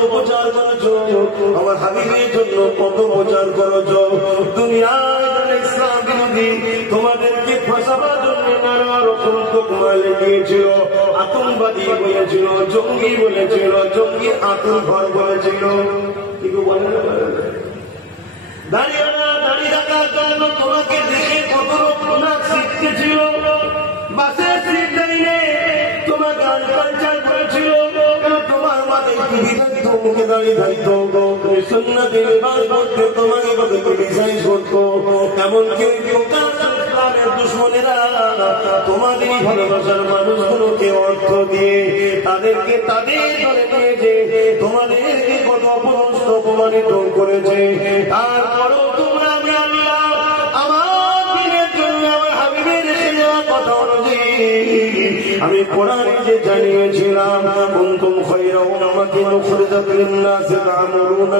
আমার জন্য প্রচার করেছ। আমার হাবিবের জন্য কত প্রচার করেছ ইসলাম বিরোধী, তোমাদেরকে ফাঁসাবার জন্য রকম বলেছিল, জঙ্গি বলেছিল জঙ্গি বলেছিল। দাঁড়িয়ে দাঁড়িয়ে জন্য তোমাকে দেখে কত লোক শিখতেছিল থাকতো মুখে দাঁড়িয়ে থাকতো তুমি সুন্নতের ইবাদত করতে কত ক্রিটিসাইজ করতো এমনকি দুশ্মনেরা তোমাদেরই ভালোবাসার মানুষগুলোকে অর্থ দিয়ে তাদেরকে তাদের দলে নিয়েছে তোমাদেরকে কত অপমানিত করেছে তারপরও আমি কোরআনে যে জানিয়েছিলাম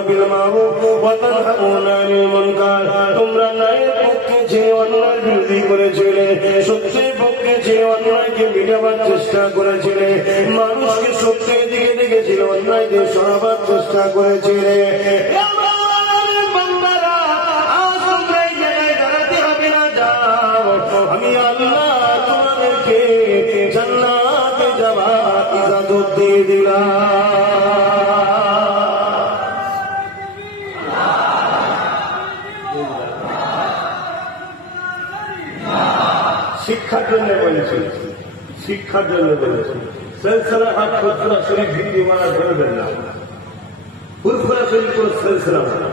বিল মা'রুফ ওয়া আনিল মুনকার। তোমরা পক্ষে যে অন্যায় বিরোধী করেছিলে। সত্যের পক্ষে যে অন্যায়কে মিটাবার চেষ্টা করেছিলে। মানুষকে সত্যের দিকে ডেকেছিল অন্যায়কে সরাবার চেষ্টা করেছিলে। শিক্ষার জন্য বলেছি। সেলসেলা হাত খুচরা শরীর ভিত্তি মারা ধরবেন না। ফুরফুরা শরীর কোন সেলসেলা না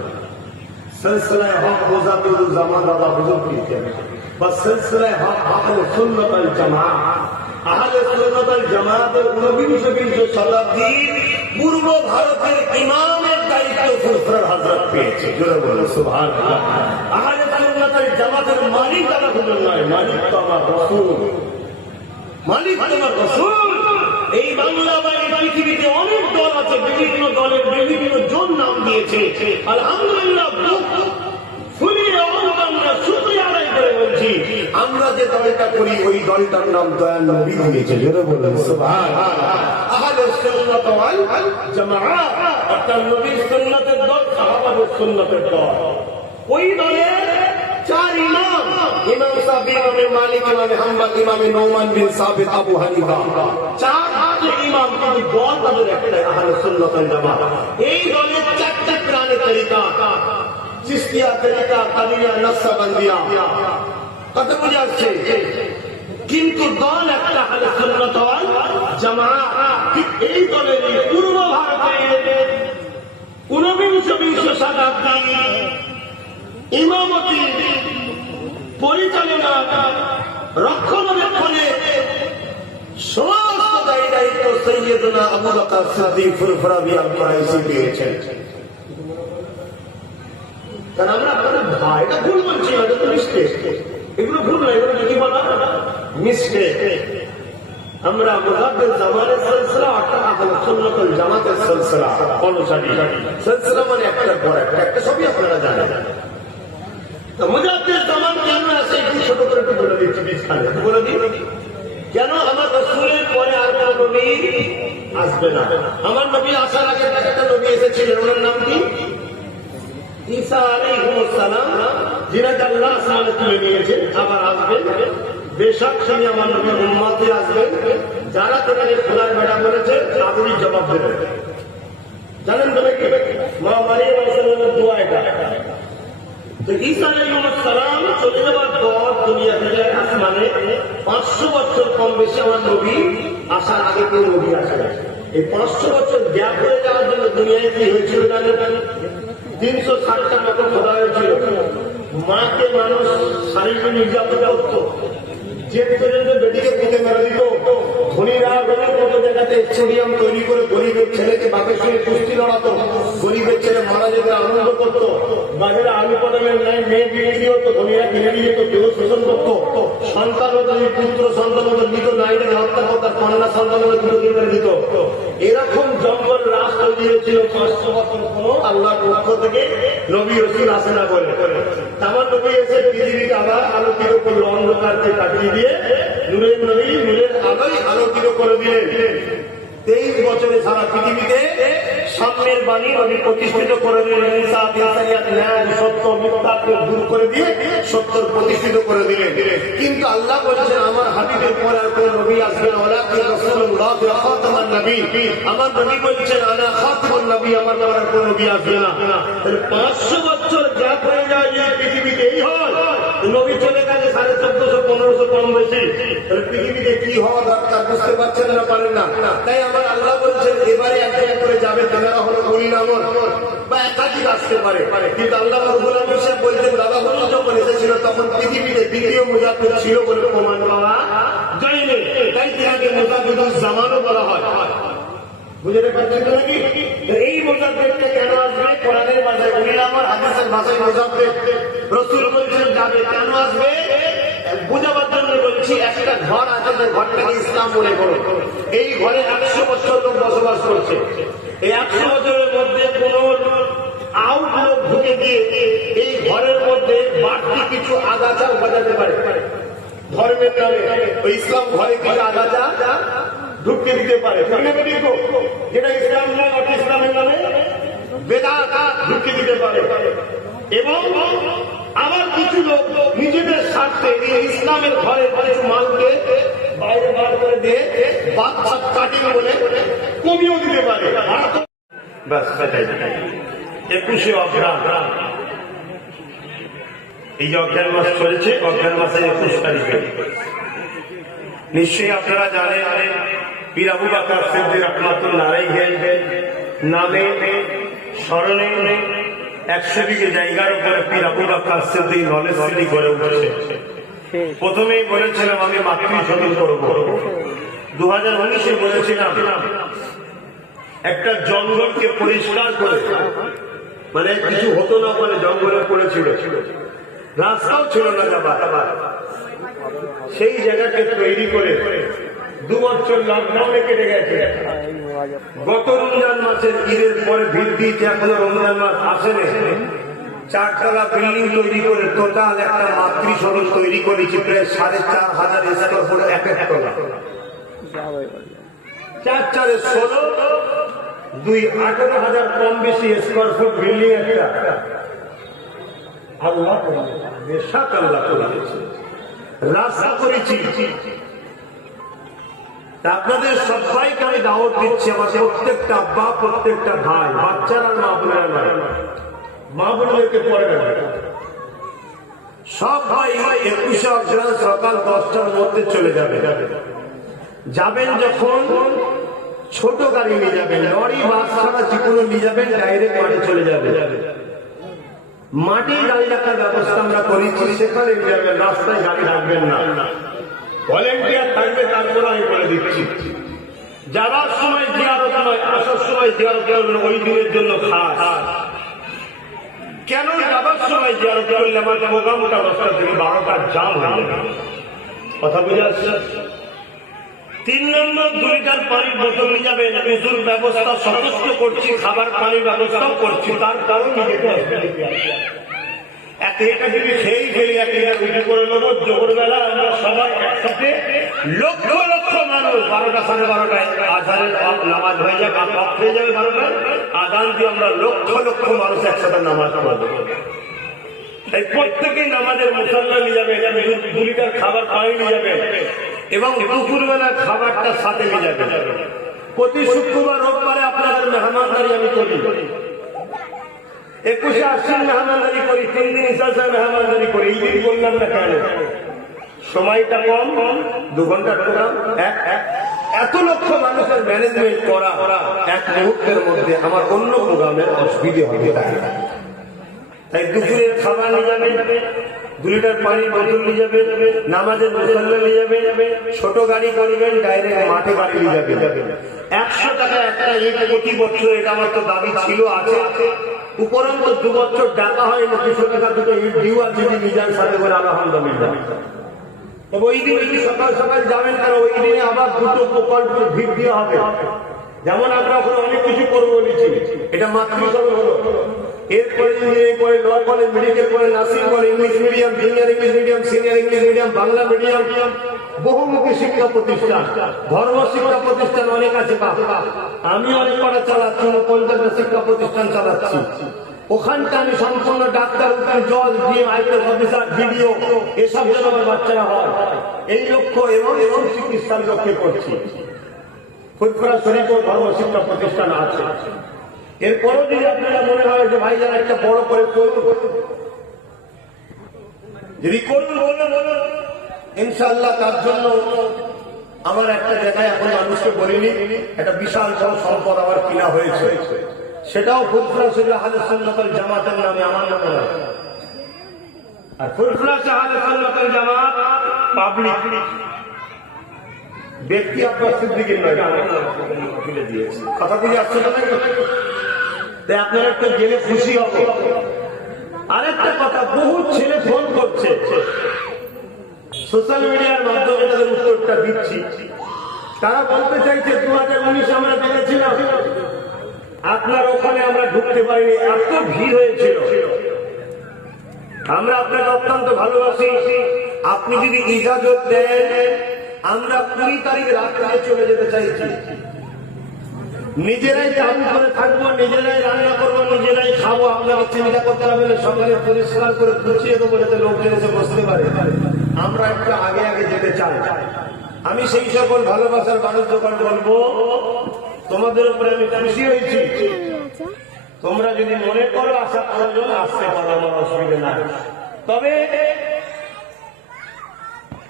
সিলসিলায় হক বোঝাতুল জামা দাদা হুজুর দিতেন বা সিলসিলায় হক আহলে সুন্নাত আল জামাত। আহলে সুন্নাত পূর্ব ভারতের ইমামের দায়িত্ব জামাতের মালিক দাদা হুজুর নয়, মালিক তো আমার মালিক তোমার রসুল। এই বাংলা বা এই পৃথিবীতে অনেক দল আছে, বিভিন্ন দলের বিভিন্ন জন নাম দিয়েছে। আলহামদুলিল্লাহ আমরা যে দলটা করি, ওই দলটার নাম দয়াল নবী দিয়েছে। জোরে বলুন আহলে সুন্নাত ওয়াল জামাআত, অর্থাৎ নবীর সুন্নাতের দল, সাহাবাদের সুন্নাতের দল। ওই ইমাম ইমাম সাহেব ইমামে মালিক ইমামে হাম্বাল ইমামে Numan bin Sabit Abu Hanifa চার যে ইমাম কিন্তু দল তাদের একটাই আহলে সুন্নাত ওয়াল জামাত এই দলের চারটা প্রাণে তরিকা চিস্তিয়া তরিকা কাদিয়া নকশবন্দিয়া কত বুঝে আসছে কিন্তু দল একটা আহলে সুন্নাত ওয়াল জামাত ঠিক এই দলের পূর্ব ভারতে ঊনবিংশ বিংশ শতাব্দী ইমামতি পরিচালনা, রক্ষণাবেক্ষণে সমস্ত দায়ী দায়িত্ব সৈয়দনা আবু বকর সিদ্দিক ফুরফুরাবি এসে পেয়েছেন আমরা আপনাদের ভাই, এটা ভুল বলছি, এটা তো মিস্টেক এগুলো ভুল না এগুলো কি বলা? মিস্টেক আমরা মুজাদ্দিদ জামানের সিলসিলা অর্থাৎ আহলে জামাতের সিলসিলা, অনুসারী। সিলসিলা মানে একটা পর একটা একটা সবই আপনারা জানেন। কেন আমার রসুলের পরে আর কোন আসবে আমার নবী আসার আগে একটা ওনার নাম কি? তুলে নিয়েছেন, আবার আসবেন। বেশক আমার নবী উম্মতে আসবেন। যারা তোমাকে খোলার বেড়া বলেছে, তাদেরই জবাব দেবে জানেন তো নাকি? মা মারিয়াম দোয়া এটা। সালাম চলে যাওয়ার পর দুনিয়া থেকে আসমানে হয়ে হয়েছিল জানেন? তিনশো ষাটটা মতো খোলা হয়েছিল। মাকে যে পর্যন্ত বেটিকে পুঁতে মেরে দিত। ধনীরা মতো জায়গাতে স্টেডিয়াম তৈরি করে গরিবের ছেলেকে বাপের সঙ্গে কুস্তি লড়াতো, গরিবের ছেলে মারা যেত আনন্দ করতো বাজারে আলু পটলের নাই মেয়ে বিক্রি হতো ধনীরা কিনে নিয়ে যেত কেউ শোষণ করতো। সন্তান হতো পুত্র, সন্তান হতো মৃত নারীদের হত্যা করতো কন্যা সন্তান হতো দুটো কিনে দিত এরকম জঙ্গল রাস তৈরি হয়েছিল পাঁচশো বছর কোনো আল্লাহর পক্ষ থেকে, নবী রসুল আসে না বলে। আমার নবী এসে পৃথিবীকে আবার আলোকিত করল অন্ধকারকে কাটিয়ে দিয়ে নূরের নবী নূরের আলোকিত করে দিলেন। তেইশ বছরে সারা পৃথিবীতে সামনের বাণী প্রতিষ্ঠিত করে দিলেন। সত্য, মিথ্যাকে দূর করে দিয়ে প্রতিষ্ঠিত করে দিলেন। কিন্তু আল্লাহ বলেছেন, আমার হাবিবের পরে আর কোন নবী আসবে নবী। আমার নবী বলছেন আনা খাতামুন নবী, আমার নবী আসবে না। তাহলে 500 বছর হয়ে যায় পৃথিবীতে। এই হয়। নবী চলে গেছে সাড়ে চোদ্দশো, পনেরোশো কম বেশি পৃথিবীতে কি হওয়া দরকার বুঝতে পারছেন না পারেন না? তাই আমার আল্লাহ বলছেন, এবারে একজন করে যাবে, তারা হলো আমর বা একাধিক আসতে পারে। কিন্তু আল্লাহ রবুল সাহেব বলছেন দাদা বলুন যখন এসেছিল, তখন পৃথিবীতে দ্বিতীয় মুজাফির ছিল বলে প্রমাণ পাওয়া যায়নি তাই তাকে মুজাফিদুল জামানও বলা হয়। বুঝতে পারছেন তো এই মোজাদ্দেদটা কেন আসবে? কোরআনের ভাষায় উনিল আমার হাদিসের ভাষায় মোজাদ্দেদ। রসুল যাবে, কেন আসবে? বুঝাবার জন্য বলছি, একটা ঘর আছে যে ঘরটাকে ইসলাম মনে করো। এই ঘরে একশো বছর লোক বসবাস করছে। এই একশো বছরের মধ্যে কোন আউট লোক ঢুকে এই ঘরের মধ্যে বাড়তি কিছু আগাছা বাজাতে পারে। ধর্মের নামে ইসলাম ঘরে কিছু আগাছা ঢুকতে দিতে পারে। যেটা ইসলাম নয় ইসলামের নামে বেদাত ঢুকতে দিতে পারে। এবং আবার কিছু লোক নিজেদের স্বার্থে এই ইসলামের ঘরে কিছু মালকে বাইরে বার করে দিয়ে বাচ্চা কাটিং বলে কমিয়েও দিতে পারে। একুশে এই যে অজ্ঞান মাস চলেছে অজ্ঞান মাসের একুশ তারিখে। নিশ্চয়ই আপনারা জানেন, পীর আবু বাকর সিদ্দিক রহমাতুল নারাই নামে স্মরণে একশো বিঘে জায়গার উপরে নলেজ সিটি গড়ে উঠেছে। প্রথমেই বলেছিলাম আমি মাতৃশোধন করব। দু হাজার উনিশে বলেছিলাম একটা জঙ্গলকে পরিষ্কার করে মানে কিছু হতো না বলে জঙ্গলে পড়েছিল। রাস্তাও ছিল না যাবার। সেই জায়গাকে তৈরি করে দু বছর লকডাউনে কেটে গেছে। গত রমজান মাসের ঈদের পরে দিয়েছে এখনও রমজান মাস আসেনি। চারতলা বিল্ডিং তৈরি করে টোটাল একটা মাতৃ তৈরি করেছি প্রায় সাড়ে চার হাজার স্কোয়ার ফুট এক এক তলা চার চারে ষোলো দুই আঠারো হাজার কম বেশি স্কোয়ার ফুট বিল্ডিং একটা। আল্লাহ বেশাক আল্লাহ রাস্তা করেছি। আপনাদের সবাইকে আমি দাওয়াত দিচ্ছি আমার প্রত্যেকটা আব্বা, প্রত্যেকটা ভাই, বাচ্চারা, মা বোনেরা নয়। মা বোনদেরকে রাখবে সব ভাই একুশে অগ্রাণ সকাল দশটার মধ্যে চলে যাবে। যাবেন যখন ছোট গাড়ি নিয়ে যাবেন, লরি, বাস ছাড়া যে কোনো নিয়ে যাবেন ডাইরেক্ট মাঠে চলে যাবে। মাঠে গাড়ি রাখার ব্যবস্থা আমরা করেছি, সেখানে রাস্তায় গাড়ি রাখবেন না। ভলেন্টিয়ার থাকবে, তারপর আমি বলে দিচ্ছি। যাবার সময় জিয়ারত নয়, আসার সময় জিয়ারত করবেন ওই দিনের জন্য খাস। কেন যাবার সময় জিয়ারত করলে আমার প্রোগ্রামটা দশটা থেকে বারোটার জাম হয়ে যাবে? কথা বুঝে আসছে? তিন নম্বর দু লিটার পানির বোতল নিয়ে যাবেন উজুর ব্যবস্থা সচেষ্ট করছি, খাবার পানির ব্যবস্থাও করছি, তার কারণ এক এটা সেই এক করে নেব আমরা মানুষ, বারোটা নামাজ হয়ে যাবে আদান দিয়ে আমরা মানুষ একসাথে নামাজ প্রত্যেকেই নামাজের মুসল্লা নিয়ে যাবে, এখানে দু লিটার খাবার পানি নিয়ে যাবে এবং দুপুরবেলা খাবারটা সাথে নিয়ে যাবে প্রতি শুক্রবার রোববারে আপনাদের মেহমানদারি আমি করি। একুশে আশ্বিন মেহমানদারি করি তিন দিন হিসাবে মেহমানদারি করি, এই দিন করলাম না কেন? সময়টা কম, দু ঘণ্টার প্রোগ্রাম এক এক। এত লক্ষ মানুষের ম্যানেজমেন্ট করা এক মুহূর্তের মধ্যে আমার অন্য প্রোগ্রামের অসুবিধে হবে। তাই তাই দুপুরের খাবার নিয়ে যাবে, দু লিটার পানির বোতল নিয়ে যাবে, নামাজের মুসল্লা নিয়ে যাবে, ছোট গাড়ি করবেন ডাইরেক্ট মাঠে গাড়ি নিয়ে যাবে একশো টাকা একটা ইট প্রতি বছর এটা আমার তো দাবি ছিল, আছে। উপরন্ত দু বছর ডাকা হয়নি দুশো টাকা দুটো মিজান সাথে করে আলহামদুলিল্লাহ ওই দিন সকাল সকাল যাবেন ওই দিনে আবার দুটো প্রকল্প ভিড় দিয়ে হবে। যেমন আমরা ওখানে অনেক কিছু করব বলেছি, এটা মাতৃসভা হলো। এরপরে ইঞ্জিনিয়ারিং করে ল কলেজ মেডিকেল করে নার্সিং করে English medium junior English medium senior English medium Bangla medium বহুমুখী শিক্ষা প্রতিষ্ঠান, ধর্ম শিক্ষা প্রতিষ্ঠান অনেক আছে আমি অনেক কটা চালাচ্ছি পঞ্চাশটা শিক্ষা প্রতিষ্ঠান চালাচ্ছি। ওখানটা আমি সম্পূর্ণ ডাক্তার জজ ডিএম, আইপিএস অফিসার ভিডিও এসব যেন আমার বাচ্চারা হয়। এই লক্ষ্য এবং এবং চিকিৎসার লক্ষ্যে করছি। ফুটফুরা শরীফ ধর্ম শিক্ষা প্রতিষ্ঠান আছে। এরপরও যদি আপনারা মনে হয় যে ভাই যারা একটা বড় করে করুন, যদি করুন বলুন বলুন। ইনশাল্লাহ তার জন্য আমার একটা জায়গায় এখন মানুষকে বলিনি, একটা বিশাল বড় সম্পদ আমার কিনা হয়েছে। সেটাও ফুলফুলা শরীফ আহলে সুন্নাতুল জামাতের নামে, আমার নামে নয়। আর ফুলফুলা আহলে সুন্নাতুল জামাত পাবলিক। ব্যক্তি আপনার সিদ্দিকের নয় তুলে দিয়েছি। কথা বুঝে আসছে না তাই আপনারা একটু গেলে খুশি হবে। আরেকটা কথা, বহু ছেলে ফোন করছে। সোশ্যাল মিডিয়ার মাধ্যমে তাদের উত্তরটা দিচ্ছি। তারা বলতে চাইছে দু হাজার উনিশ আমরা দেখেছিলাম, আপনার ওখানে আমরা ঢুকতে পারিনি, এত ভিড় হয়েছিল। আমরা আপনাকে অত্যন্ত ভালোবাসি। আপনি যদি ইজাজত দেন, আমরা কুড়ি তারিখ রাত্রে চলে যেতে চাইছি। নিজেরাই চালু করে থাকব, নিজেরাই রান্না করব, নিজেরাই খাব। আপনাকে চিন্তা করতে হবে সকালে পরিষ্কার করে গুছিয়ে দেবো, যাতে লোকজন এসে বসতে পারে। আমরা একটু আগে আগে যেতে চাই। আমি সেই সকল ভালোবাসার মানুষ যখন বলব। তোমাদের উপরে আমি খুশি হয়েছি। তোমরা যদি মনে করো আশা প্রয়োজন, আসতে পারো, আমার অসুবিধা নাই। তবে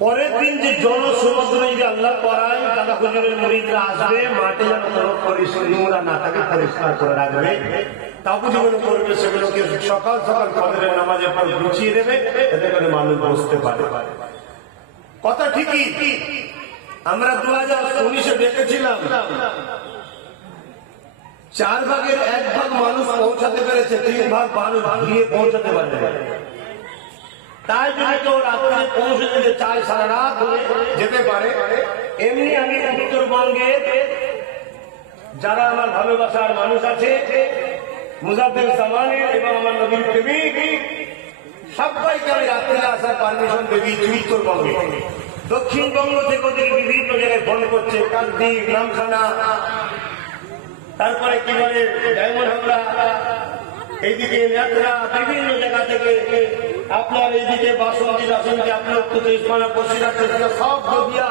পরের দিন যে জনসমুদ্র যদি আল্লাহ করায়, দাদা হুজুরের মরিদরা আসবে মাটি যেন কোনো পরিষ্কার নোংরা না থাকে, পরিষ্কার করে রাখবে। তাবু করবে সেগুলোকে সকাল সকাল ফজরের নামাজের পর গুছিয়ে দেবে, এতে করে মানুষ বসতে পারে। কথা ঠিকই, আমরা দু হাজার দেখেছিলাম, চার ভাগের এক ভাগ মানুষ পৌঁছাতে পেরেছে, তিন ভাগ মানুষ গিয়ে পৌঁছাতে পারে তাই যদি কেউ রাত্রে পৌঁছে যেতে চায় সারা রাত যেতে পারে, এমনি আমি উত্তরবঙ্গে যারা আমার ভালোবাসার মানুষ আছে মুজাফের জামানের এবং আমার নবীন প্রেমিক সবাইকে আমি রাত্রে আসার পারমিশন দেবি উত্তরবঙ্গে দক্ষিণবঙ্গ থেকে ওদের বিভিন্ন জায়গায় ফোন করছে, কাকদ্বীপ, নামখানা। তারপরে কি বলে, ডায়মন্ড হামলা, এইদিকে নেত্রা বিভিন্ন জায়গা থেকে আপনার এইদিকে বাসন্তী বাসন্তী, আপনার উত্তর ইসমানা পশ্চিমা চেষ্টা সব নদিয়া,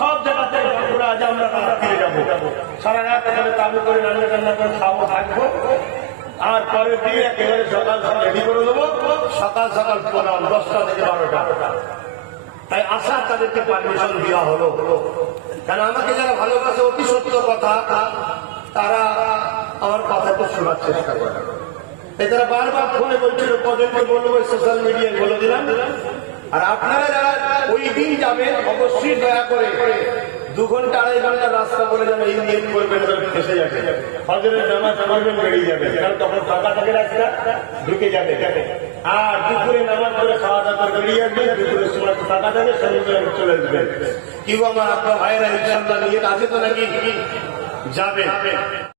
সব জায়গাতে বাঁকুড়া আজ আমরা ফিরে যাব। সারা রাত এখানে তাবু করে রান্না টান্না করে খাব থাকব আর পরের দিন একেবারে সকাল সকাল রেডি করে দেবো। সকাল সকাল প্রোগ্রাম দশটা থেকে বারোটা। তাই আশা তাদেরকে পারমিশন দেওয়া হলো। কারণ আমাকে যারা ভালোবাসে, অতি সত্য কথা, তারা আমার কথা তো শোনার চেষ্টা করে। তারা বারবার ফোনে বলছিল কজনকে বলব? সোশ্যাল মিডিয়ায় বলে দিলাম। আর আপনারা যারা ওই দিন যাবেন, অবশ্যই দয়া করে দু ঘণ্টা আড়াই ঘণ্টা রাস্তা বলে যাবে এই নিয়ে করবেন ফেসে যাবে। ফজরের নামাজ পড়বেন বেরিয়ে যাবে। কারণ তখন ফাঁকা থাকে রাস্তা ঢুকে যাবে। আর দুপুরে নামাজ করে খাওয়া দাওয়া করে বেরিয়ে আসবেন দুপুরে সময় ফাঁকা যাবে সমুদ্রে চলে আসবেন কি বাবা আপনার ভাইয়েরা ইনশাল্লাহ নিয়ে আছে তো নাকি? যাবে।